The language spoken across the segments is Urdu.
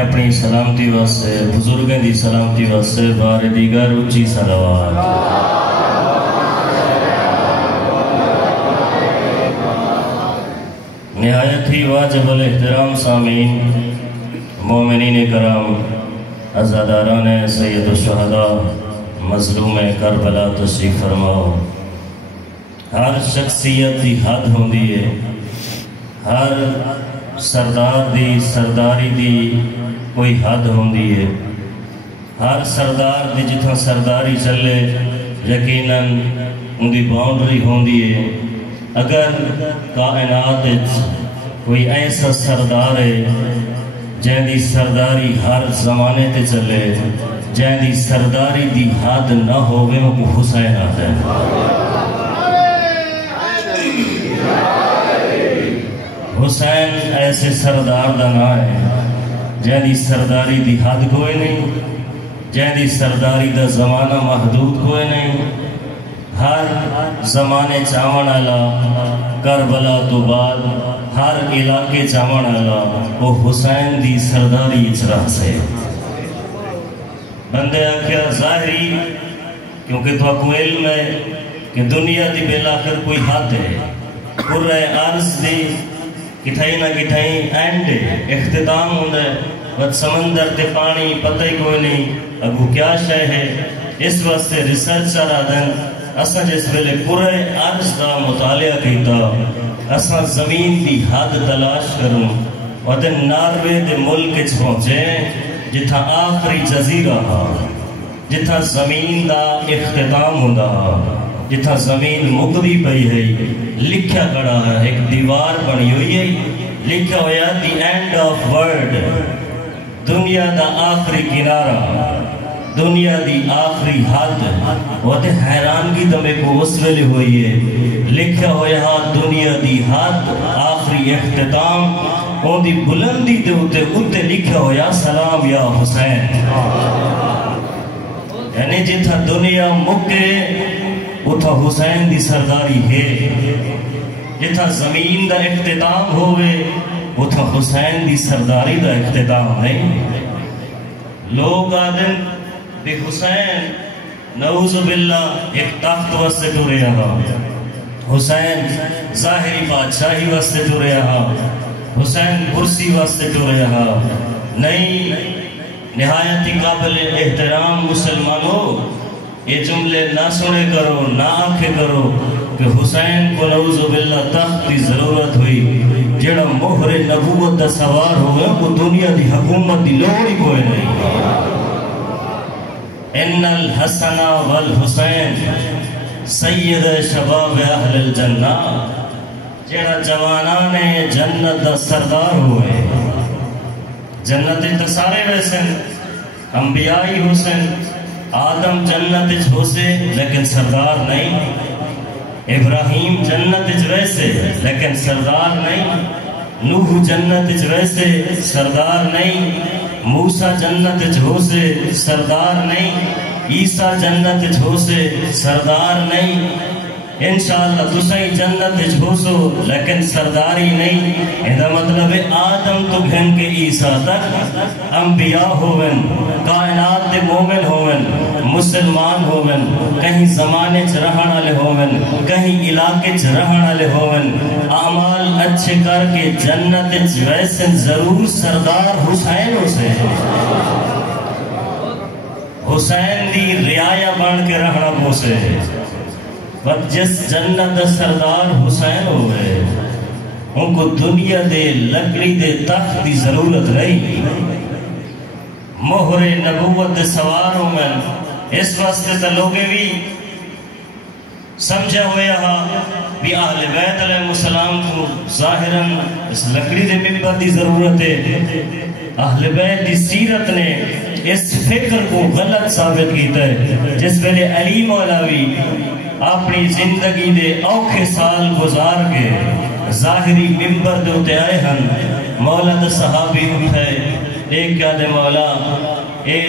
اپنی سلامتی واسطے بزرگیں دی سلامتی واسطے بار دیگر اچھی صلوات نہایت ہی واجب الاحترام سامعین مومنین کرام عزاداران سید الشہداء مظلوم کربلا تشریف فرماؤ ہر شخصیت دی حد ہوندی ہے ہر سردار دی سرداری دی کوئی حد ہوندی ہے ہر سردار دی جتھا سرداری چلے یقیناً ان دی باؤنڈری ہوندی ہے اگر کائنات کوئی ایسا سردار ہے جہاں دی سرداری ہر زمانے تے چلے جہاں دی سرداری دی حد نہ ہوئے وہ حسین آتا ہے حسین ایسے سردار دا نا ہے جہاں دی سرداری دی حد کوئی نہیں جہاں دی سرداری دا زمانہ محدود کوئی نہیں ہر زمانے چاون والا کربلا تو بعد ہر علاقے چاون والا وہ حسین دی سرداری اچرا سے بندے آخیا ظاہری کیونکہ تو کو علم ہے کہ دنیا دی بلاخر کوئی حد ہے پورے عرض دی کتھائی نہ کتھائی اینڈ اختتام ہوندہ ہے بس سمندر تے پانی پتہ ہی کوئی نہیں اگو کیا شے ہے اس واسطے ریسرچر آدھن اساں جس ویلے پورے عرض دا مطالعہ کیتا اساں زمین دی حد تلاش کروں اور دن ناروے دے ملک اچ پہنچے جتھا آخری جزیرہ ہا جتھا زمین دا اختتام ہوندہ ہا جتھا زمین مقدی پئی ہے لکھیا کڑا ہے ایک دیوار بنی ہوئی ہے لکھیا ہویا دی اینڈ آف ورڈ دنیا دا آخری کنارہ دنیا دی آخری حد وہ تے حیرانگی تمہیں کو اس ویلے ہوئی ہے لکھیا ہویا دنیا دی حد آخری اختتام وہ دی بلندی تے اتے لکھیا ہویا سلام یا حسین یعنی جتھا دنیا مکے اتھا حسین دی سرداری ہے جتھا زمین دا اختتام ہوئے اتھا حسین دی سرداری دا اختتام نہیں لوگ آدم بے حسین نعوذ باللہ ایک تخت واسطے تو رہا حسین ظاہری بادشاہی واسطے تو رہا حسین کرسی واسطے تو رہا نہیں نہایت قابل احترام مسلمانوں یہ جملے نہ سنے کرو نہ آنکھیں کرو کہ حسین کو نعوذ باللہ تخت کی ضرورت ہوئی جڑا مہر نبوت دا سوار ہوئے وہ دنیا دی حکومت دی لوڑی کوئی نہیں ان الحسن والحسین سید شباب اہل الجنہ جڑا جوانان جنت دا سردار ہوئے جنت انتصارے ویسے انبیائی حسین آدم جنت اچ ہوسے لیکن سردار نہیں ابراہیم جنت اچ ویسے لیکن سردار نہیں نوح جنت اچ ویسے سردار نہیں موسیٰ جنت اچ ہوسے سردار نہیں عیسیٰ جنت اچ ہوسے سردار نہیں انشاءاللہ تسائی جنت اچ ہوسو لیکن سرداری نہیں ایدہ مطلب آدم تو گھن کے عیسیٰ تک انبیاء ہوون کائنات دے مومن ہوون مسلمان ہوون کہیں زمانے چ رہن والے ہوون کہیں علاقے چ رہن والے ہوون اعمال اچھے کر کے جنت اچ ویسے ضرور سردار حسین ہو سے حسین دی رعایا بن کے رہنا پوسے وقت جس جنت سردار حسین ہوئے ان کو دنیا دے لکڑی دے تخت دی ضرورت نہیں مہر نبوت سواروں میں اس واسطے تا لوگے بھی سمجھا ہویا ہا بھی اہل بیت علیہ السلام کو ظاہراً اس لکڑی دے ممبر دی ضرورت ہے. اہل بیت دی سیرت نے اس فکر کو غلط ثابت کیتا ہے. جس ویلے علی مولاوی اپنی زندگی دے اوکھے سال گزار کے ظاہری ممبر دے اتے آئے ہن، مولا دے صحابی اٹھائے دیکھ کیا دے مولا اے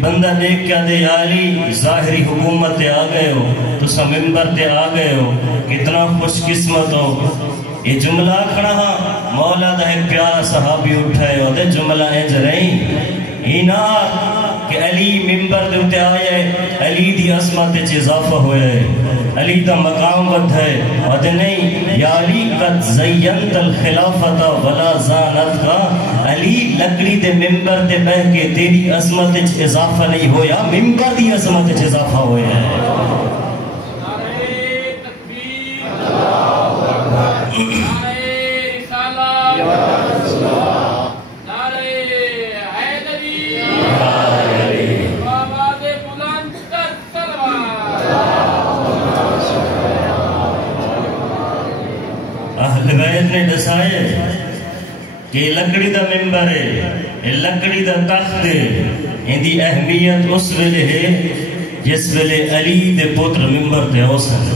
بندہ دیکھ کیا دے یا علی ظاہری حکومت تے آ گئے ہو، تو سا ممبر تے آ گئے ہو، کتنا خوش قسمت ہو. یہ جملہ کھڑا ہاں مولا دا ایک پیارا صحابی اٹھائے ہو دے جملہ انج رہیں اینا کہ علی ممبر دے اتے آئے علی دی عظمت چ اضافہ ہوئے علی دا مقام بد ہے اور دے نہیں یا علی قد زینت الخلافت ولا زانت کا. علی لکڑی دے ممبر دے بہ کے تیری عظمت چ اضافہ نہیں ہویا، ممبر دی عظمت چ اضافہ ہویا ہے. اہل بیت نے دسائے کہ لکڑی دا ممبر ہے، لکڑی دا تخت ہے، ان دی اہمیت اس ویلے ہے جس ویلے علی دے پتر ممبر تے اوسن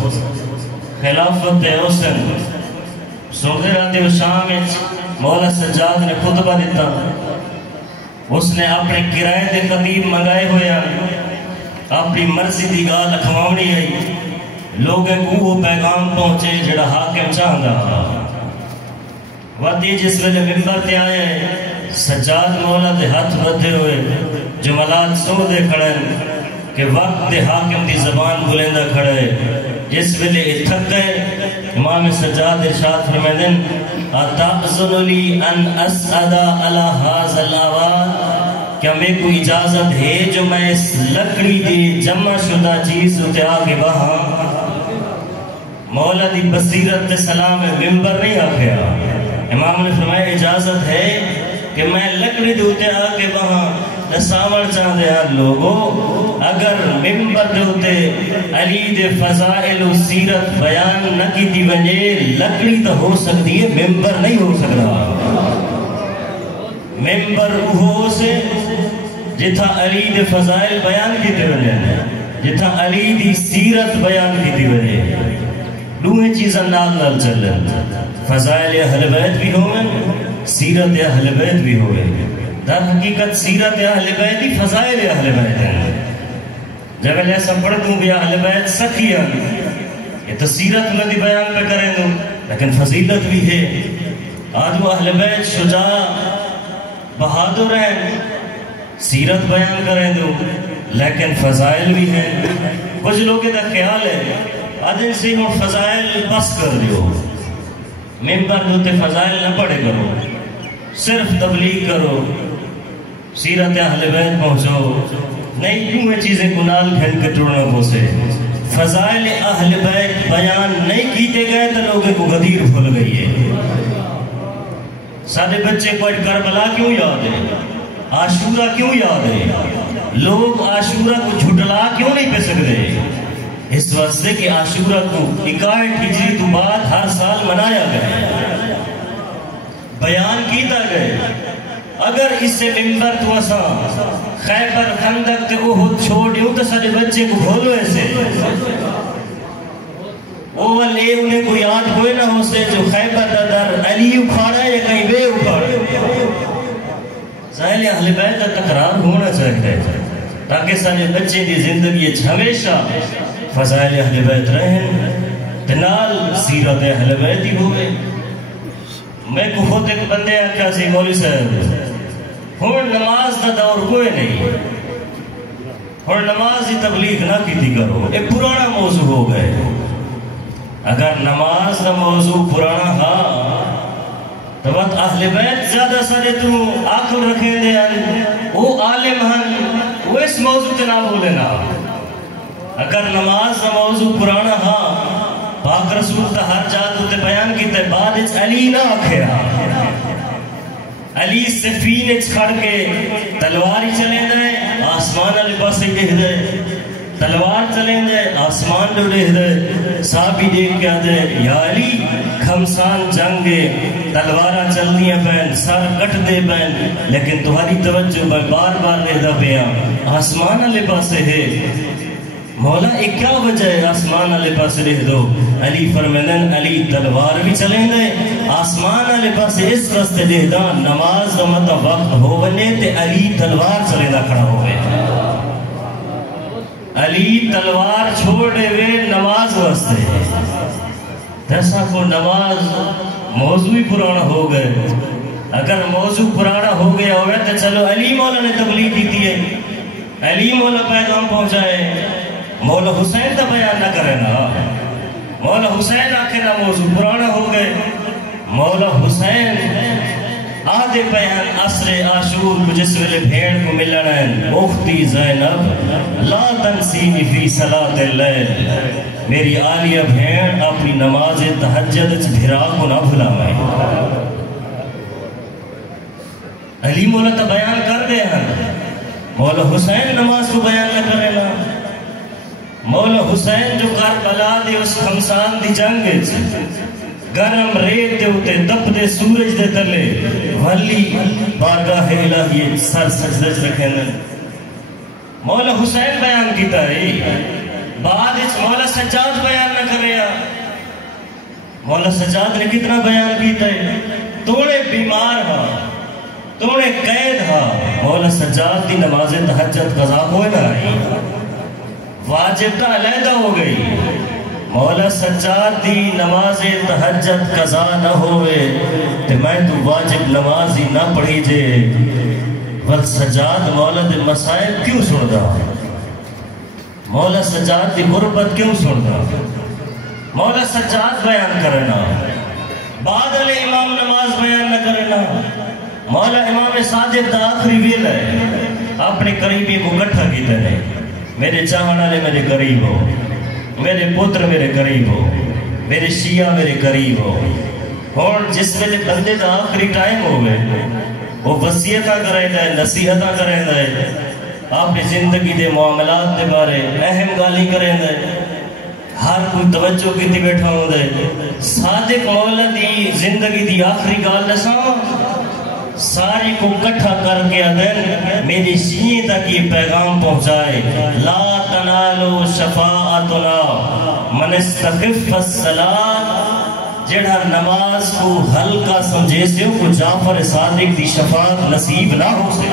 خلافت تے اوسن. سوندے راتے و شام مولا سجاد نے خطبہ دیتا، اس نے اپنے کرائے دے قدیم منگائے ہویا، اپنی مرضی دی گال اکھواؤنی آئی، لوگیں کو وہ پیغام پہنچے جڑا حاکم چاہنگا. وقتی جس ویلے ممبر تے آئے سجاد مولا دے ہاتھ بدھے ہوئے جملات سو دے کھڑے کہ وقت دے حاکم دی زبان بلندہ کھڑے. جس ویلے اتھک گئے امام سجاد ارشاد فرمیدن اتعذن لی ان اسعد علی هذا الاواد، کیا میں کو اجازت ہے جو میں اس لکڑی دی جمع شدہ چیز اتے آگے وہاں. مولا دی بصیرت تے سلام ممبر نہیں آگیا. امام نے فرمایا اجازت ہے کہ میں لکڑی دے اتے آگے وہاں نسامر چاہتے ہیں لوگوں. اگر ممبر دے اتے علی دے فضائل و سیرت بیان نہ کی دی ونجے لکڑی تو ہو سکتی ہے، ممبر نہیں ہو سکتا. ممبر وہ سے جتھا علی دے فضائل بیان کی دی ونجے، جتھا علی دی سیرت بیان کی دی ونجے. دوہے چیزاں نال نال چلن، فضائل اہل بیت بھی ہوئے، سیرت اہل بیت بھی ہوئے. در حقیقت سیرت اہل بیت ہی فضائل اہل بیت ہیں. جب میں ایسا پڑھتوں بھی اہل بیت سخی ہیں، یہ تو سیرت میں دی بیان پہ کریں دوں لیکن فضیلت بھی ہے. آج وہ اہل بیت شجاع بہادر ہیں، سیرت بیان کریں دوں لیکن فضائل بھی ہیں. کچھ لوگ کا خیال ہے آج ان سے ہوں فضائل بس کر دیو، ممبر دوتے فضائل نہ پڑھے کرو، صرف تبلیغ کرو، سیرت اہل بیت پہنچو. نہیں کیوں میں چیزیں کنال گھن کے ٹوڑنا پوسے. فضائل اہل بیت بیان نہیں کیتے گئے تو لوگوں کو غدیر بھول گئی ہے. سارے بچے کو کربلا کیوں یاد ہے، عاشورہ کیوں یاد ہے، لوگ عاشورہ کو جھٹلا کیوں نہیں پہ سکتے؟ اس واسطے کہ عاشورہ کو 61 ہجری تو بعد ہر سال منایا گئے، بیان کیتا گئے. اگر اس سے ممبر تو اسا خیبر خندق تے احد چھوڑیوں تو سارے بچے کو بھولو ایسے. اول اے انہیں کو یاد ہوئے نہ ہو سے جو خیبر در علی اکھاڑا یا کہیں بے اکھاڑا. ظاہر اہل بیت کا تقرار ہونا چاہتے ہیں تاکہ سارے بچے دی زندگی ہمیشہ فضائل اہل بیت رہیں، تنال سیرت اہل بیت ہی ہوئے. میں کو خود ایک بندے آکھا سی مولی صاحب ہون نماز دا دور کوئی نہیں، ہون نماز ہی تبلیغ نہ کی تھی کرو، ایک پرانا موضوع ہو گئے. اگر نماز دا موضوع پرانا ہاں تو وقت اہل بیت زیادہ سارے تو آکل رکھیں دے وہ عالم ہن وہ اس موضوع تے نہ بولے نا. اگر نماز دا موضوع پرانا ہاں پاک رسول تا ہر جادو تے بیان کیتے بعد اس علی نہ آکھیا، علی سفینے کھڑ کے تلوار ہی چلیں دے آسمان علی پاس ہی دیکھ دے تلوار چلیں دے آسمان جو دیکھ دے صحابی دیکھ کے آدھے یا علی کھمسان جنگے تلوارہ چل دیا بین سر کٹ دے بین لیکن تمہاری توجہ میں بار بار دیکھ دا پیا آسمان علی پاس ہے مولا ایک کیا وجہ ہے آسمان علی پاس دیکھ دو علی فرمینن علی تلوار بھی چلیں دے آسمان علی پاس اس رستے دیکھ دا نماز دا مطا وقت ہو بنے تے علی تلوار چلیں دا کھڑا ہوئے علی تلوار چھوڑے ہوئے نماز واسطے جیسا کو نماز موضوع پرانا ہو گئے اگر موضوع پرانا ہو گیا ہوئے تو چلو علی مولا نے تبلیغ دیتی ہے علی مولا پیغام پہنچائے مولا حسین تا بیان نہ کرے نا مولا حسین آکے نا موضوع پرانا ہو گئے مولا حسین آدھے بیان عصر عاشور کو جس ویلے بھیڑ کو ملنین اختی زینب لا تنسینی فی صلاة اللیل میری آلیہ بھیڑ اپنی نماز تہجد بھرا کو نہ بھلا میں علی مولا تا بیان کر دے ہیں مولا حسین نماز کو بیان نہ کرے نا مولا حسین جو کربلا دے اس خمسان دی جنگ گرم ریت دے ہوتے تپ دے سورج دے تلے ولی بارگاہ الہی سر سجدج رکھیں مولا حسین بیان کیتا ہے بعد اس مولا سجاد بیان نہ کرے مولا سجاد نے کتنا بیان کیتا ہے توڑے بیمار ہاں توڑے قید ہاں مولا سجاد دی نماز تہجد قضا ہوئے نہ رہی واجب تا علیحدہ ہو گئی مولا سجاد دی نماز تہجد قضا نہ ہوئے تو میں تو واجب نمازی نہ پڑھی جے ول سجاد مولا دے مسائب کیوں سن دا مولا سجاد دی غربت کیوں سن دا مولا سجاد بیان کرنا بعد علی امام نماز بیان نہ کرنا مولا امام صادق دا آخری ویل ہے اپنے قریبی کو کٹھا کی تنے میرے چاہنا لے میرے قریب ہو میرے پتر میرے قریب ہو میرے شیعہ میرے قریب ہو اور جس میں بندے دا آخری ٹائم ہو گئے وہ وصیتہ کریں دے نصیحتہ کریں دے اپنی زندگی دے معاملات دے بارے اہم گالی کریں دے ہر کوئی توجہ کی تھی بیٹھا ہوں دے صادق مولا دی زندگی دی آخری گال نساں ساری کو کٹھا کر کے ادن میری شیعہ تک یہ پیغام پہنچائے لا تنالو شفاعتنا من استخف الصلاة جڑا نماز کو ہلکا سمجھے سے کو جعفر صادق دی شفاعت نصیب نہ ہو سے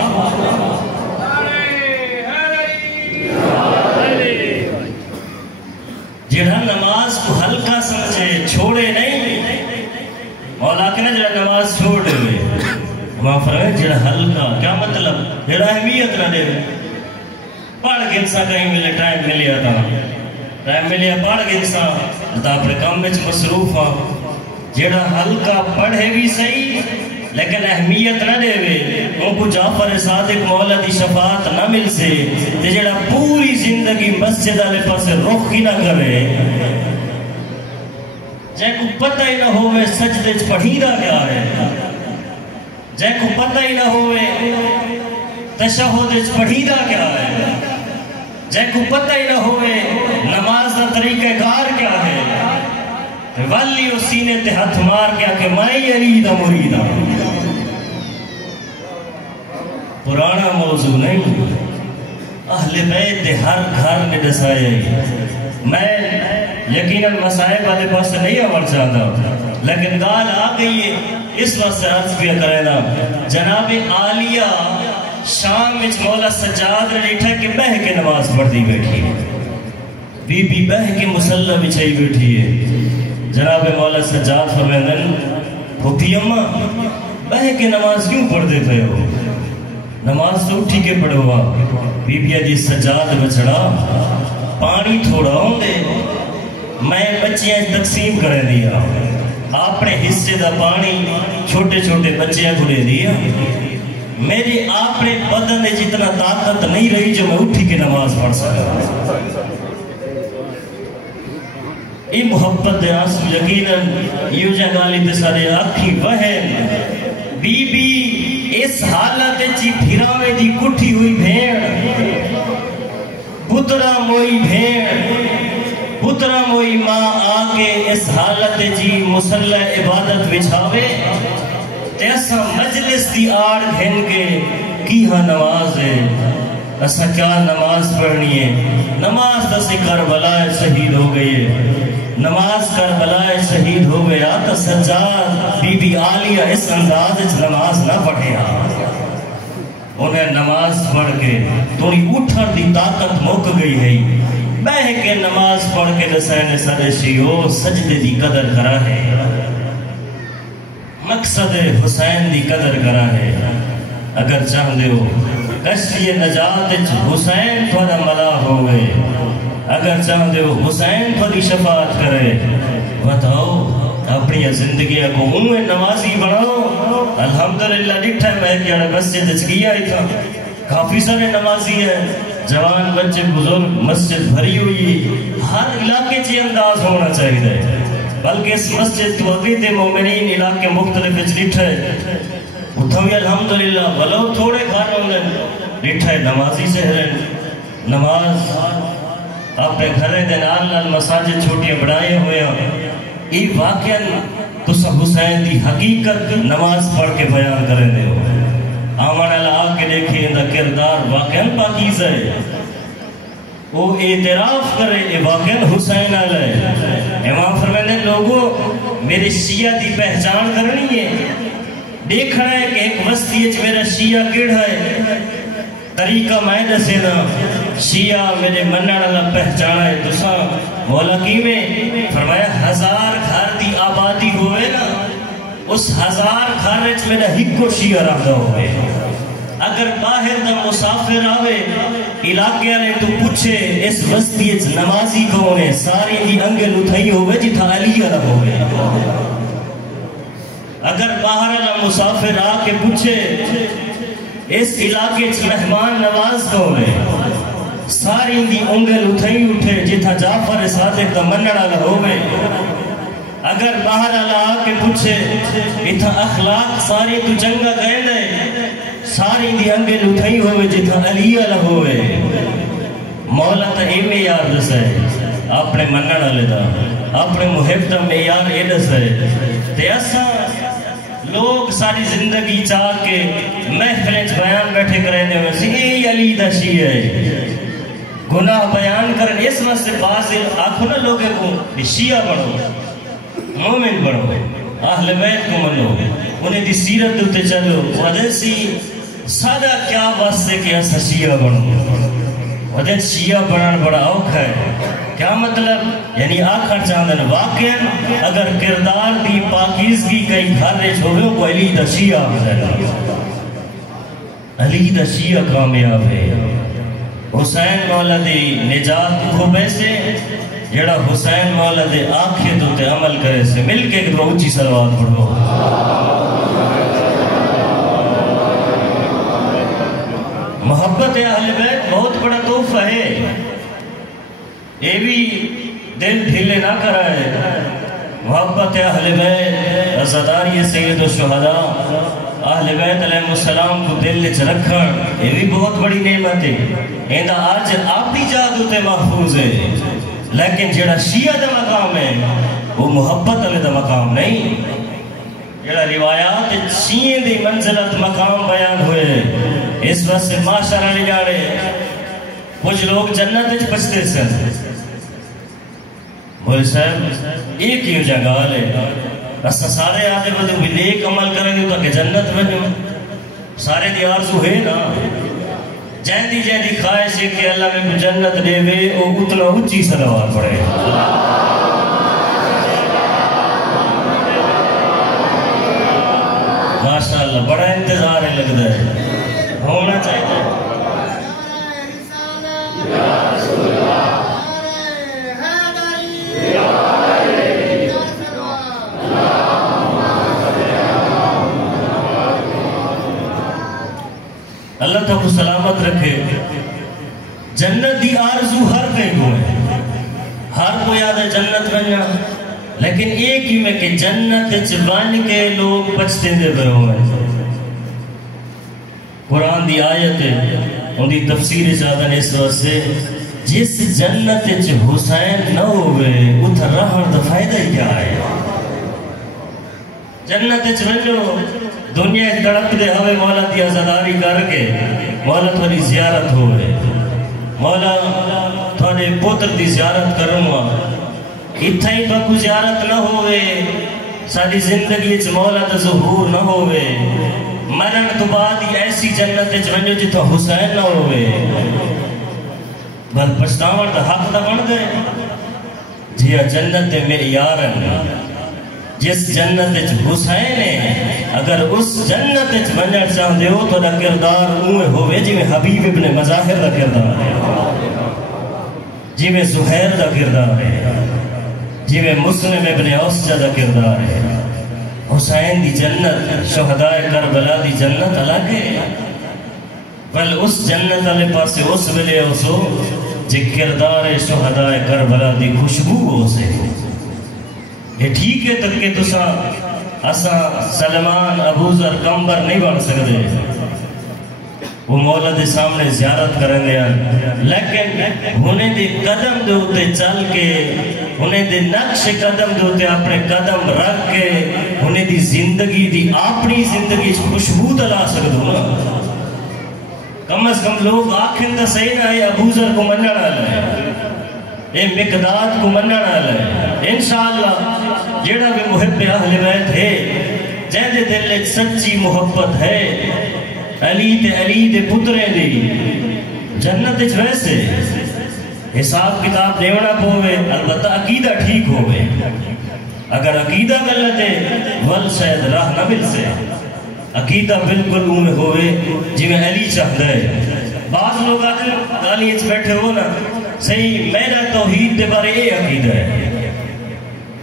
جڑا نماز کو ہلکا سمجھے چھوڑے نہیں مولا کہنا جڑا نماز چھوڑے ہوئے وہاں فرمائے جڑا ہلکا کیا مطلب جڑا اہمیت نہ دے پڑھ کے انسان کہیں ملے ٹائم ملیا تھا ٹائم ملیا پڑھ کے انسان تا اپنے کام میں مصروف ہاں جڑا ہلکا پڑھے بھی صحیح لیکن اہمیت نہ دے وے ان کو جعفر صادق مولا دی شفاعت نہ مل سے تے جڑا پوری زندگی مسجد والے پاس رخ ہی نہ کرے جے کو پتہ ہی نہ ہوئے سجدے وچ پڑھیدا کیا ہے جے کو پتہ ہی نہ ہوئے تشہد وچ پڑھیدا کیا ہے جے کو پتہ ہی نہ ہوئے نماز دا طریقہ کار کیا ہے ولی و سینے تے ہاتھ مار کیا کہ میں علی دا مرید ہوں پرانا موضوع نہیں اہل بیت دے ہر گھر میں دسائے میں یقیناً مسائب والے پاس نہیں عمر چاہتا لیکن گال آ گئی ہے اس وقت سے عرض بھی کرینا جناب عالیہ شام میں مولا سجاد نے ریٹھا کہ بہ کے نماز پڑھتی بیٹھی ہے بی بی بہ کے مسلح بچھائی بیٹھی ہے جناب مولا سجاد فرمیدن ہوتی اماں بہ کے نماز کیوں پڑھ دیتے ہو نماز تو اٹھی کے پڑھوا بی بی جی سجاد بچڑا پانی تھوڑا ہوں دے میں بچیاں تقسیم کرے دیا اپنے حصے دا پانی چھوٹے چھوٹے بچیاں کو دے دیا میری اپنے بدن میں جتنا طاقت نہیں رہی جو میں اٹھی کے نماز پڑھ سکا ای محبت دے آنسو یقیناً یوں جگالی تے سارے آکھی وہن بی بی اس حالت جی پھراوے دی کٹھی ہوئی بھیڑ پترا موئی بھیڑ پترا موئی ماں آکے اس حالت جی مسلح عبادت بچھاوے تیسا مجلس دی آڑ گھن کے کیہاں نماز ہے ایسا کیا نماز پڑھنی ہے نماز دس کربلا شہید ہو گئی ہے نماز کربلا شہید ہو گیا تو سجاد بی بی عالیہ اس انداز نماز نہ پڑھیا انہیں نماز پڑھ کے تھوڑی اٹھر دی طاقت موک گئی ہے بہ کے نماز پڑھ کے دسائن سرشیو سجدے دی قدر کرا ہے مقصد حسین دی قدر کرا ہے اگر چاہ دے ہو کشتی نجات حسین تھوڑا ملا ہوئے اگر چاہ دے ہو حسین تھوڑی شفاعت کرے بتاؤ اپنی زندگی کو انہیں نمازی بناؤ الحمدللہ ڈٹھا ہے میں کیا مسجد کیا ہی تھا کافی سارے نمازی ہیں جوان بچے بزرگ مسجد بھری ہوئی ہر علاقے چی انداز ہونا چاہیے بلکہ اس مسجد تو عقید مومنین علاقے مختلف ڈٹھا ہے اتھوی الحمدللہ بلو تھوڑے گھر ہونے ڈٹھا ہے نمازی شہریں نماز اپنے گھرے دن آل مساجد چھوٹیاں بڑھائے ہوئے ہیں ای واقعاً تو سب حسین دی حقیقت نماز پڑھ کے بیان کریں دے ہو آمان اللہ آکے دیکھیں اندہ کردار واقعاً پاکیز ہے وہ اعتراف کرے اے واقعاً حسین علیہ امام فرمائنے لوگوں میرے شیعہ دی پہچان کرنی ہے دیکھنا ہے کہ ایک وسطی ہے میرا شیعہ کڑ ہے طریقہ میں سے نا شیعہ میرے منع اللہ پہچانا ہے دوسرا مولا کی میں فرمایا 1000 گھر دی آبادی ہوئے نا اس 1000 گھر وچ میرا ہکو شیعہ رہتا ہوئے اگر باہر دا مسافر آوے علاقے نے تو پوچھے اس وسطی نمازی کون ہے ساری دی انگل اٹھائی ہوئے جتھا علی علیہ ہوئے اگر باہر دا مسافر آ کے پوچھے اس علاقے مہمان نواز کون ہے ساری دی انگل اٹھائی اٹھے جتھا جعفر صادق دا منڑا ہوئے اگر باہر آ کے پوچھے اتھا اخلاق ساری تو چنگا گئے دے ساری دی انگل اٹھائی ہوئے جتھا علی علیہ ہوئے مولا تا اے میں یار دس ہے اپنے منڑا لیتا اپنے محب تا میں یار اے دس ہے تے ایسا لوگ ساری زندگی چاہ کے محفلیں بیان بیٹھے کریں دے میں اے علی دا شیعہ ہے گناہ بیان کریں اس وقت سے بازل آنکھو نا لوگے کو شیعہ بڑھو مومن بڑھو اہل بیت کو منو انہیں دی سیرت دوتے چلو ودن سی سادہ کیا واسطے کیا سا شیعہ بڑھو ودن شیعہ بڑھان بڑا اوکھ ہے کیا مطلب یعنی آخر چاندن واقعاً اگر کردار دی پاکیزگی کئی گھر رچ ہوئے وہ علی دا شیعہ علی دا شیعہ کامیاب ہے حسین مولا دی نجات کھوبے سے جڑا حسین مولا دے آنکھیں دوتے عمل کرے سے مل کے ایک اونچی صلوات پڑھو محبت اہل بیت بہت بڑا تحفہ ہے یہ بھی دل ڈھیلے نہ کرائے محبت اہل بیت عزاداری سید الشہداء اہل بیت علیہ السلام کو دل لچ رکھن یہ بھی بہت بڑی نعمت ہے ایندہ آج آپ بھی جادوتے محفوظ ہے لیکن جڑا شیعہ دا مقام ہے وہ محبت علیہ دا مقام نہیں جڑا روایات شیعہ دی منزلت مقام بیان ہوئے اس وقت سے معاشرہ نہیں جا رہے کچھ لوگ جنت اچھ بچتے سے بولے صاحب ایک ہی جگہ لے رسا سارے آدھے بدے بھی نیک عمل کریں گے تاکہ جنت بنو سارے دی آرزو ہے نا جہدی خواہش ہے کہ اللہ میں جنت دے وے وہ اتنا اچھی صلوات پڑھے ماشاءاللہ بڑا انتظار ہے لگتا ہے ہونا چاہیے اللہ تو کو سلامت رکھے جنت دی آرزو ہر کہیں ہوئے ہر کوئی آدھا جنت بننا لیکن ایک ہی میں کہ جنت چبان کے لوگ پچھتے دے پر ہوئے قرآن دی آیت ان دی تفسیر چاہتا ہے اس واسطے جس جنت حسین نہ ہوئے اتھا رہن دا فائدہ ہی کیا ہے؟ جنت ونجو دنیا تڑپ دے ہوئے مولا دی عزاداری کر کے مولا تھوڑی زیارت ہوئے، مولا تھوڑے پتر دی زیارت کرنوا، اتھا ہی تو کوئی زیارت نہ ہوئے، ساری زندگی مولا دا ظہور نہ ہوئے، مرن تو بعد ہی ایسی جنت ونجو جتو حسین نہ ہوئے، بل پشتاور دا حق دا بن گئے جیا جنت میری یارن جس جنت حسین ہے، اگر اس جنت بننا چاہتے ہو تو کردار اوہ ہوئے جی میں حبیب ابن مظاہر دا کردار ہے، جی میں زہیر دا کردار ہے، جی میں مسلم ابن اوسجہ دا کردار ہے۔ حسین دی جنت شہداء کربلا دی جنت الگ ہے، بل اس جنت علی پاسے اس ویلے اسو جی کردار شہداء کربلا دی خوشبو ہو سے یہ ٹھیک ہے تک کہ تسا اسا سلمان ابو ذر کمبر نہیں بن سکتے، وہ مولا دے سامنے زیارت کریں گے، لیکن انہیں دے قدم دے ہوتے چل کے، انہیں دے نقش قدم دے ہوتے اپنے قدم رکھ کے، انہیں دی زندگی دی اپنی زندگی خوشبو دلا سکتے ہو نا۔ کم از کم لوگ آخر دا صحیح نہ ہے ابو ذر کو مننا ہے، اے مقداد کو مننا ہے، انشاءاللہ جیڑا بھی محب اہل بیت ہے جہاں دے دل سچی محبت ہے، علی دے پترے دی جنت ویسے حساب کتاب دیونا پوے، البتہ عقیدہ ٹھیک ہوئے، اگر عقیدہ غلط ہے ول شاید راہ نہ مل سے، عقیدہ بالکل اوہ ہوئے جی میں علی چاہتا ہے۔ بعض لوگ آخر گالی اچھ بیٹھے ہو نا، صحیح میرا توحید دے بارے اے عقیدہ ہے،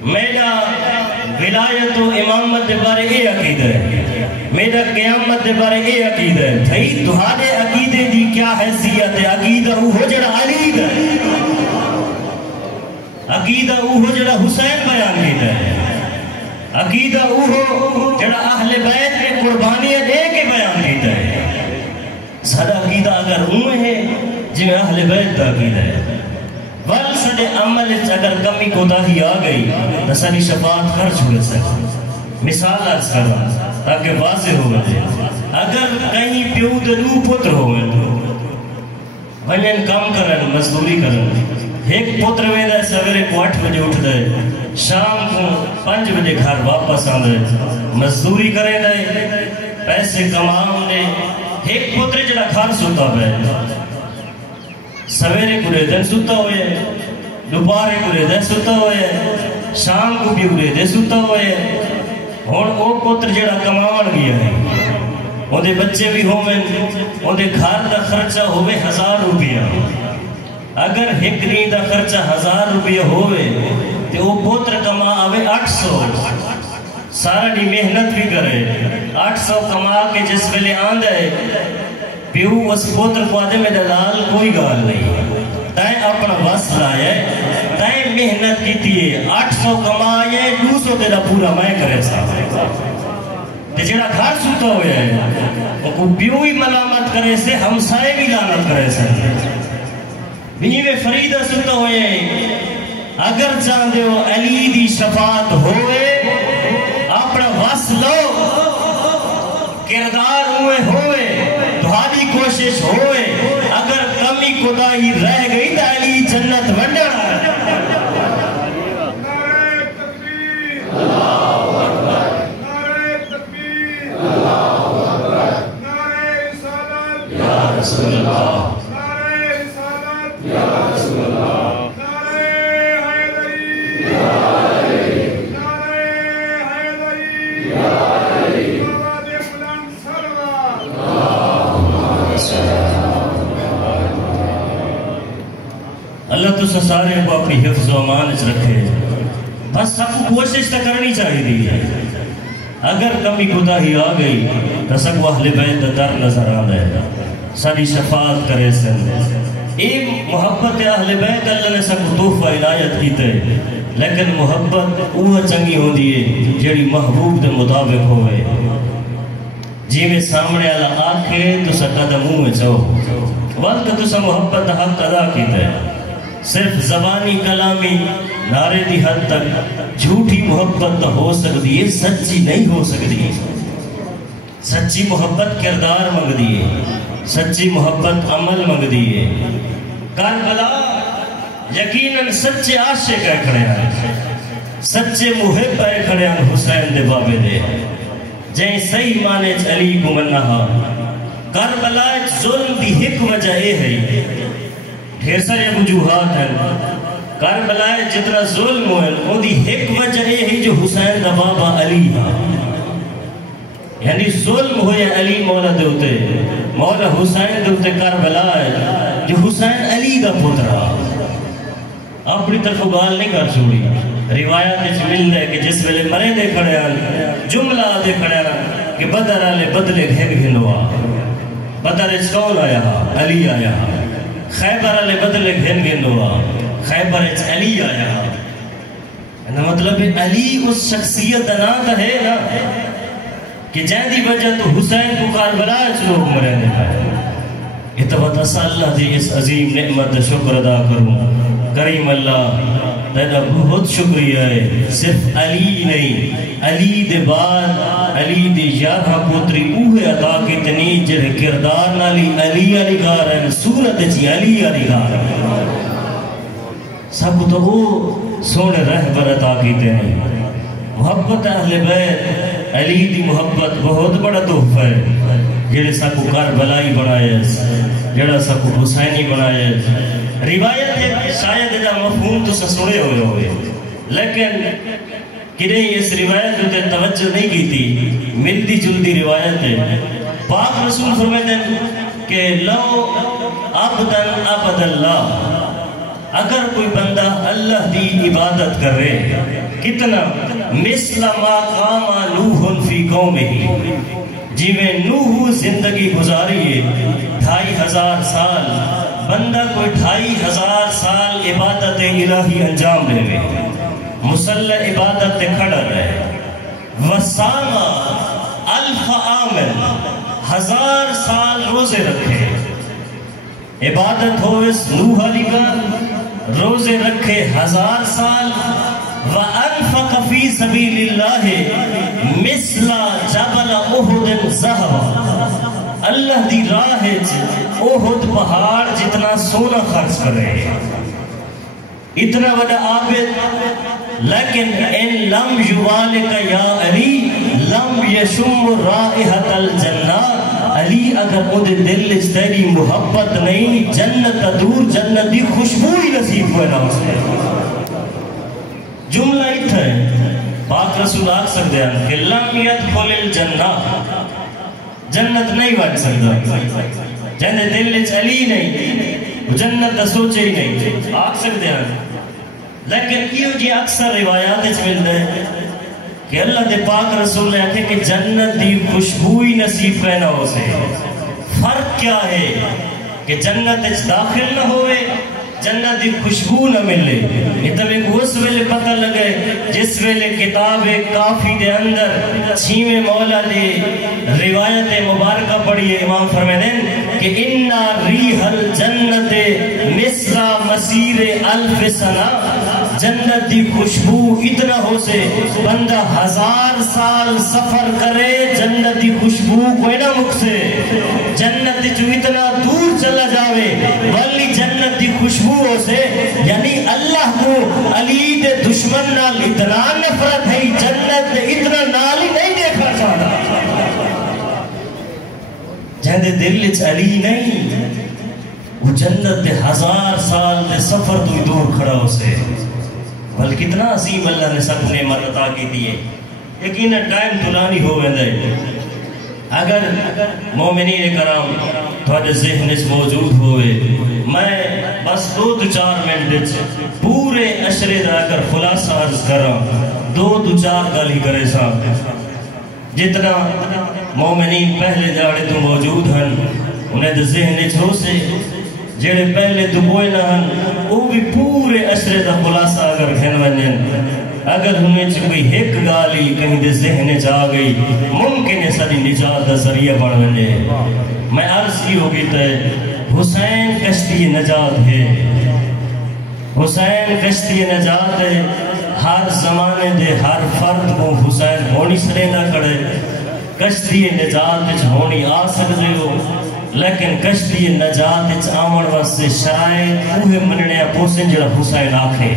میرا ولایت و امامت دے بارے اے عقیدہ ہے، میرا قیامت دے بارے اے عقیدہ ہے، بھئی تمہارے عقیدے دی کیا حیثیت ہے؟ عقیدہ وہ جڑا علی دا ہے، عقیدہ وہ جڑا حسین بیان کیتا ہے، عقیدہ وہ جڑا اہل بیت کے قربانیاں دے کے بیان کیتا ہے۔ سارا عقیدہ اگر وہ ہے جی میں اہل بیت دا عقیدہ ہے، ول سڑے عمل اگر کمی کوتاہی آ گئی تو ساری شفاعت خرچ ہوئے سکتے۔ مثال عرض کرنا تاکہ واضح ہو گئے، اگر کہیں پیو دلو پتر ہوئے ونین کام کرن مزدوری کرن، ایک پتر میں دے سویرے کو 8 بجے اٹھ دے، شام کو 5 بجے گھر واپس آن دے، مزدوری کریں دے، پیسے کماؤں دے، ایک پتر جڑا گھر سوتا بے، سویرے پورے دن سوتا ہوئے، دوپہرے پورے دن سوتا ہوئے، شام کو بھی پورے دن سوتا ہوئے، اور وہ پتر جڑا کماون گیا ہے، وہ دے بچے بھی ہوئے، وہ دے گھر دا خرچہ ہوئے 1000 روپیہ، اگر ایک دن دا خرچہ 1000 روپیہ ہوئے تو وہ پتر کما آوے 800، سارا دی محنت بھی کرے، 800 کما کے جس ویلے آن جائے، پیو اس پتر کو آدھے میں دلال کوئی گال نہیں، تائیں اپنا بس لائے، تائیں محنت کی تیئے، 800 کمائے 200 دینا پورا میں کرے صاحب، تے جڑا گھر سوتا ہوئے ہے، وہ کو پیو ہی ملامت کرے سے، ہمسائے بھی لانت کرے سے، بیوے فریدہ سوتا ہوئے ہیں، اگر چاہتے ہو علی دی شفاعت ہوئے، اپنا وس لو، کردار ہوئے، تمہاری کوشش ہوئے، اگر کمی کوتاہی رہ گئی تو علی جنت ونڈا ہے۔ نعرہ تکبیر، اللہ اکبر، نعرہ تکبیر، اللہ اکبر، نعرہ رسالت، یا رسول اللہ، نعرہ رسالت، یا رسول اللہ، نعرہ حیدری، یا علی، نعرہ حیدری، یا علی، آباد بلند سرور، اللہم صلی اللہ تو سارے کو اپنی حفظ و امان اچ رکھے، بس سب کو کوشش تو کرنی چاہیے ہے، اگر کمی کوتاہی آ گئی تو سب کو اہل بیت در نظر آ ہے، ساری شفاعت کرے سن، ایک محبت اہل بیت اللہ نے سب کو تحفہ عنایت کیتے، لیکن محبت وہ چنگی ہو دیئے جیڑی محبوب دے مطابق ہوئے، جی میں سامنے والا آکھے تو سکا دا منہ میں چاہو وقت تو سا محبت حق ادا کیتا ہے صرف زبانی کلامی نعرے دی حد تک جھوٹی محبت تو ہو سکتی ہے سچی نہیں ہو سکتی سچی محبت کردار منگ دیئے سچی محبت عمل منگ دیئے کربلا یقیناً سچے عاشق ہے کھڑے ہیں سچے محب ہے کھڑے ہیں حسین دے بابے دے جائیں صحیح مانے علی کو منہا کربلا ظلم دی حق وجہ اے ہے ڈھیر سارے وجوہات ہیں کربلا جتنا ظلم ہوئے ان دی حق وجہ اے ہے جو حسین دا بابا علی ہے یعنی ظلم ہوئے علی مولا دے ہوتے مولا حسین دے ہوتے کربلا ہے جو حسین علی دا پترا اپنی طرف گال نہیں کر چھوڑی روایات اس مل ہے کہ جس ویلے مرے دے کھڑے ہیں جملہ دے کھڑے ہیں کہ بدر آلے بدلے گھن گھنوا بدر اس کون آیا علی آیا خیبر آلے بدلے گھن گھنوا خیبر اس علی آیا مطلب علی اس شخصیت نات ہے نا کہ جائیں دی وجہ تو حسین کو کربلا اس لوگ مرے دے کھڑے یہ تو بتا اللہ دی اس عظیم نعمت شکر ادا کروں کریم اللہ تیرا بہت شکریہ ہے صرف علی نہیں علی دے بعد علی دے یارہ پوتری اوہ عطا کتنی جڑے کردار نالی علی علی گار ہیں صورت جی علی علی گار ہیں سب تو وہ سونے رہبر عطا کتنی محبت اہل بیت علی دی محبت بہت بڑا تحفہ ہے جڑے سب کو کربلائی بنائے جڑا سب کو حسینی بنائے روایت ہے شاید ایدہ مفہوم تو سسوڑے ہوئے لیکن کنہیں اس روایت ہوتے توجہ نہیں کی تھی ملتی جلدی روایت ہے پاک رسول فرمائے کہ لو عبدن عبد اللہ اگر کوئی بندہ اللہ دی عبادت کر رہے کتنا مثل ما قام نوح فی قومہ جی میں نوح زندگی گزاری ہے 2500 سال بندہ کوئی 2500 سال عبادت الہی انجام دے گئے مسلح عبادت کھڑا رہے وسامہ 1000 عامل 1000 سال روزے رکھے عبادت ہو اس نوح علی کا روزے رکھے 1000 سال وَأَنْفَقَ فِي سَبِيلِ اللَّهِ مِثْلَ جَبَلَ اُحُدٍ ذَهَبًا اللہ دی راہ احد پہاڑ جتنا سونا خرچ کرے اتنا وڈا عابد لیکن ان لم یوالک یا علی لم یشم رائحت الجنہ علی اگر وہ دل اس تیری محبت نہیں جنت دور جنت دی خوشبو ہی نصیب ہوئے نہ اسے جملہ اتھا ہے پاک رسول آگ سکتے ہیں کہ لم یدخل الجنہ جنت نہیں بڑھ سکتا جنت دل علی نہیں جنت سوچے ہی نہیں آگ سکتے ہیں لیکن یہ جی اکثر روایات اس ملتا ہے کہ اللہ دے پاک رسول نے آکھے کہ جنت دی خوشبوئی نصیب کرنا ہو سے فرق کیا ہے کہ جنت اس داخل نہ ہوئے جنت دی خوشبو نہ ملے یہ تب ایک اس ویلے پتہ لگے جس ویلے کتاب کافی دے اندر چھیمے مولا دے روایت مبارکہ پڑھئے امام فرمائیں کہ اِنَّا رِیحَ الْجَنَّتِ مِثْلَ مَسِیرِ الْفِ سَنَا جنت دی خوشبو اتنا ہو سے بندہ 1000 سال سفر کرے جنت دی خوشبو کوئی نہ مک سے جنت جو اتنا دور چلا جاوے ولی جنت دی خوشبو ہو سے یعنی اللہ کو علی دے دشمن نال اتنا نفرت ہے جنت اتنا نال ہی نہیں دیکھا چاہتا جہاں دل اچ علی نہیں وہ جنت دے 1000 سال دے سفر تو دور کھڑا ہو سے بل کتنا عظیم اللہ نے سب نے عطا کی دیئے یقینا ٹائم طولانی ہو گئے اگر مومنین کرام تھوڑے ذہن اس موجود ہوئے میں بس 2-4 منٹ پورے اشرے دا اگر خلاصہ عرض کرا 2-4 گالی کرے سا جتنا مومنین پہلے جاڑے تو موجود ہیں انہیں دے ذہن چھو سے جڑے پہلے دبوئے نہ ہیں وہ بھی پورے اشرے دا خلاصہ اگر گھن ونجن اگر ہمیں کوئی ایک گالی کہیں دے ذہن جا گئی ممکن ہے ساری نجات دا ذریعہ بڑھ گئے. میں عرض کی ہوگی تے حسین کشتی نجات ہے، حسین کشتی نجات ہے. ہر زمانے دے ہر فرد کو حسین ہونی سرے نہ کرے. کشتی نجات ہونی آ سکتے ہو لیکن کشتی نجات آمن واسطے شرائط اوہے مننے پوسن جڑا حسین آکھے.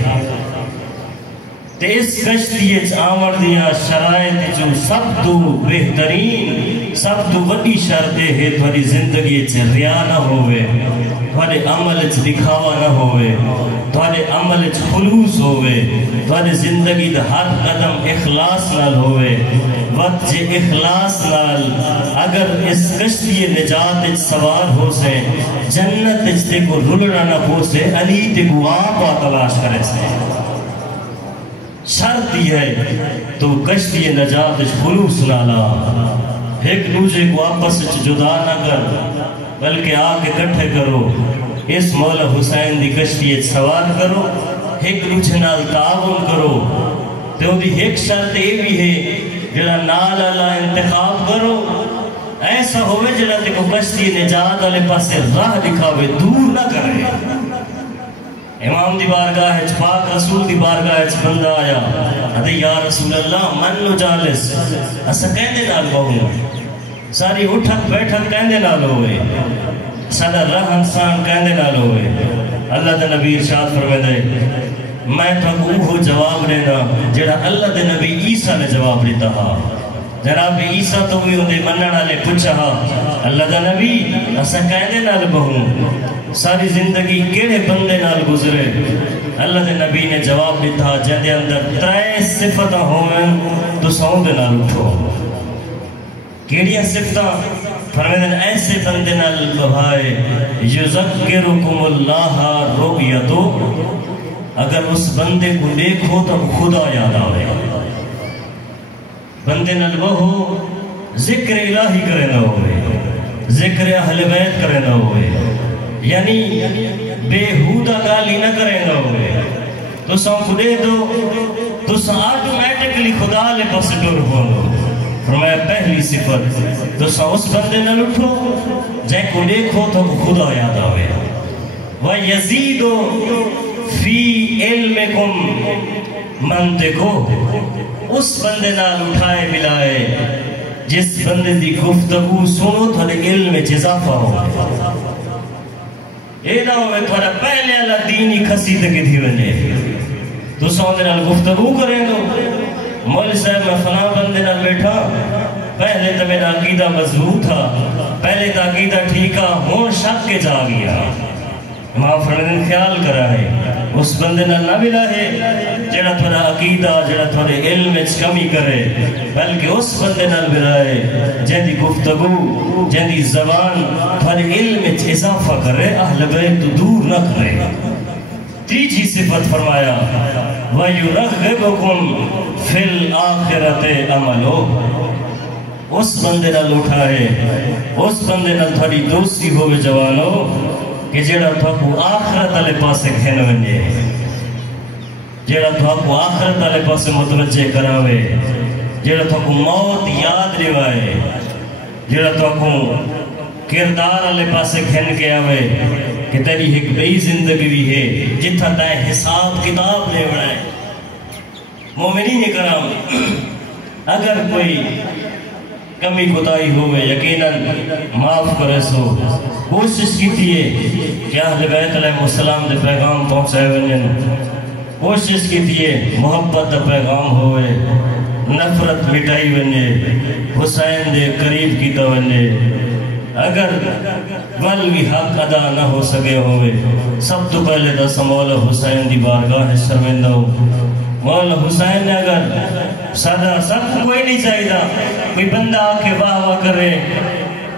تے اس کشتی آمن دیا شرائط جو سب تو بہترین سب تو وڈی شرط ہے تھوڑی زندگی ریا نہ ہوئے، تھوڑے عمل دکھاوا نہ ہوئے، تھوڑے عمل خلوص ہوئے، تھوڑے زندگی دا ہر قدم اخلاص نال ہوئے. وقت جے اخلاص نال اگر اس کشتی نجات سوار ہو سے جنت تے کو رلنا نہ ہو سے علی تے کو آپ تلاش کرے سے. شرط یہ ہے تو کشتی نجات خلوص نالا ایک دوسرے کو آپس جدا نہ کر بلکہ آ کے کٹھے کرو. اس مولا حسین دی کشتی سوار کرو، ایک دوسرے نال تعاون کرو. تو دی ایک شرط یہ بھی ہے جڑا نال اللہ انتخاب کرو ایسا ہوئے جڑا تے کو کشتی نجات والے پاسے راہ دکھاوے، دور نہ کرے. امام دی بارگاہ پاک رسول دی بارگاہ بندہ آیا ادھے یا رسول اللہ من نو جالس اسا کہندے نال بہوں ساری اٹھک بیٹھک کہندے نال ہوئے، سادہ رہ انسان کہندے نال ہوئے. اللہ دے نبی ارشاد فرمائے میں تو وہ جواب دینا جڑا اللہ دے نبی عیسیٰ نے جواب دیتا ہا. جناب عیسیٰ تو بھی انہیں منن والے پوچھا اللہ دا نبی اسا کہندے نال بہوں ساری زندگی کیڑے بندے نال گزرے. اللہ دے نبی نے جواب دیتا جن دے اندر 3 صفت ہوئن تو سون دے نال اٹھو. کیڑیاں صفتاں فرمائے ایسے بندے نال بھائے یذکرکم اللہ رؤیتو، اگر اس بندے کو دیکھو تو خدا یاد آئے. بندے نال وہ ذکر الہی کرے نہ ہوئے، ذکر اہل بیت کرے نہ ہوئے، یعنی بےہودہ گالی نہ کرے نہ ہوئے. تو ساں کو دے دو تو ساں آٹومیٹکلی خدا لے پاس ٹر ہو. فرمایا پہلی صفت تو ساں اس بندے نال اٹھو جے کو دیکھو تو خدا یاد آئے. وَيَزِيدُ فِي عِلْمِكُمْ مَنْتِقُ، اس بندے نال اٹھائے ملائے جس بندے دی گفتگو سنو تھوڑے علم میں اضافہ ہو. اے نہ ہوئے تھوڑا پہلے اللہ دینی کھسی تک تھی بنے تو سوندے نال گفتگو کریں گو. مولی صاحب میں فلاں بندے نال بیٹھا پہلے تو میرا عقیدہ مضبوط تھا، پہلے تو عقیدہ ٹھیکا ہون شک کے جا گیا. امام فرمائے خیال کرا ہے اس بندے نال نہ ملا ہے جڑا تھوڑا عقیدہ جڑا تھوڑے علم میں کمی کرے، بلکہ اس بندے نال ملا ہے جن دی گفتگو جن دی زبان تھوڑے علم میں اضافہ کرے، اہل بیت تو دور نہ کرے. تیجی صفت فرمایا وَيُرَغِّبُكُمْ فِي الْآخِرَةِ عَمَلُ، اس بندے نال اٹھائے اس بندے نال تھوڑی دوستی ہوئے جوانو کہ جیڑا تو کو آخرت والے پاسے کھین ونجے، جیڑا تو کو آخرت والے پاسے متوجہ کراوے، جیڑا تو کو موت یاد لیوائے، جیڑا تو کو کردار والے پاسے کھین کے آوے کہ تیری ایک بئی زندگی بھی ہے جتھا تائے حساب کتاب لے بڑھائے. مومنین کرام اگر کوئی کمی کوتاہی ہوئے یقیناً معاف کرے سو. کوشش کی تھی کہ اہل بیت علیہ السلام دے پیغام پہنچائے ونجن، کوشش کی تھی محبت دا پیغام ہوئے، نفرت مٹائی ونجے، حسین دے قریب کی تو ونجے. اگر ول بھی حق ادا نہ ہو سکے ہوئے سب تو پہلے دس مولا حسین دی بارگاہ شرمندہ ہو. مولا حسین نے اگر سادہ سب کوئی نہیں چاہیے کوئی بندہ آکے واہ واہ کرے،